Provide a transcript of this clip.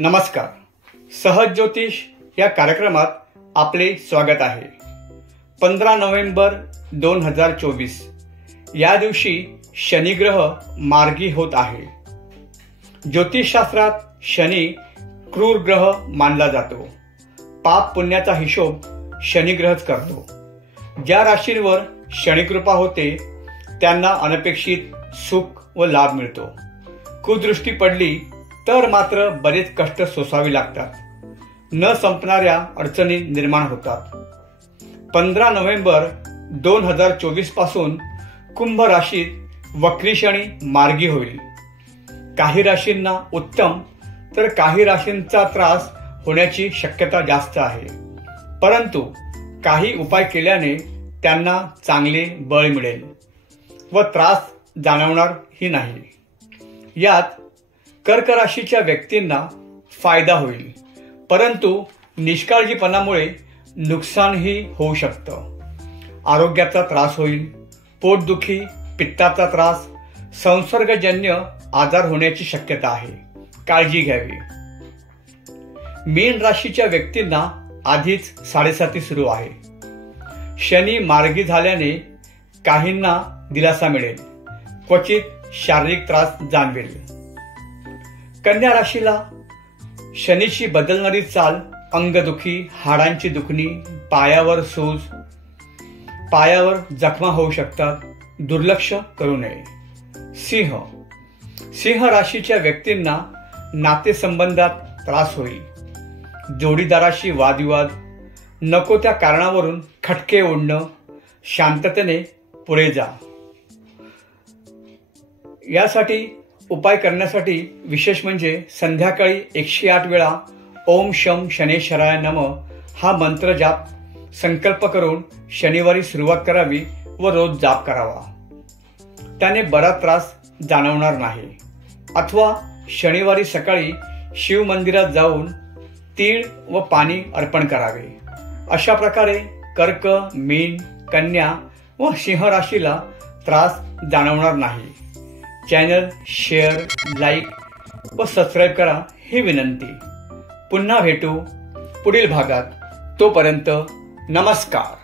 नमस्कार. सहज ज्योतिष या कार्यक्रमात आपले स्वागत आहे. 15 नोव्हेंबर 2024 या दिवशी शनिग्रह मार्गी होत आहे. ज्योतिषशास्त्रात शनी क्रूर ग्रह मानला जातो. पाप पुण्याचा हिशोब शनिग्रहच करतो. ज्या राशींवर शनिकृपा होते त्यांना अनपेक्षित सुख व लाभ मिळतो. कुदृष्टी पडली तर मात्र बरेच कष्ट सोसावे लागतात. न संपणाऱ्या अडचणी निर्माण होतात. 15 नोव्हेंबर 2024 पासून कुंभ राशीत वक्री शनी मार्गी होईल. काही राशींना उत्तम तर काही राशींचा त्रास होण्याची शक्यता जास्त आहे. परंतु काही उपाय केल्याने त्यांना चांगले बळ मिळेल व त्रास जाणवणारही नाही. यात कर्क राशीच्या व्यक्तींना फायदा होईल, परंतु निष्काळजीपणामुळे नुकसानही होऊ शकतं. आरोग्याचा त्रास होईल. पोटदुखी, पित्ताचा त्रास, संसर्गजन्य आजार होण्याची शक्यता आहे. काळजी घ्यावी. मीन राशीच्या व्यक्तींना आधीच 7.5 सुरू आहे. शनी मार्गी झाल्याने काहींना दिलासा मिळेल. क्वचित शारीरिक त्रास जाणवेल. कन्या राशीला शनीची बदलणारी चाल, अंगदुखी, हाडांची दुखणी, पायावर सूज, पायावर जखमा होऊ शकतात. दुर्लक्ष करू नये. सिंह राशीच्या व्यक्तींना नातेसंबंधात त्रास होईल. जोडीदाराशी वादविवाद, नको त्या कारणावरून खटके ओढणं. शांततेने पुढे जा. यासाठी उपाय करण्यासाठी विशेष म्हणजे संध्याकाळी 108 वेळा ओम शम शनेश्वराय नमः हा मंत्र जाप संकल्प करून शनिवारी सुरुवात करावी व रोज जाप करावा. त्याने बराच त्रास जाणवणार नाही. अथवा शनिवारी सकाळी शिव मंदिरात जाऊन तीळ व पाणी अर्पण करावे. अशा प्रकारे कर्क, मीन, कन्या व सिंह राशीला त्रास जाणवणार नाही. चॅनल शेअर, लाईक व सबस्क्राईब करा ही विनंती. पुन्हा भेटू पुढील भागात. तोपर्यंत नमस्कार.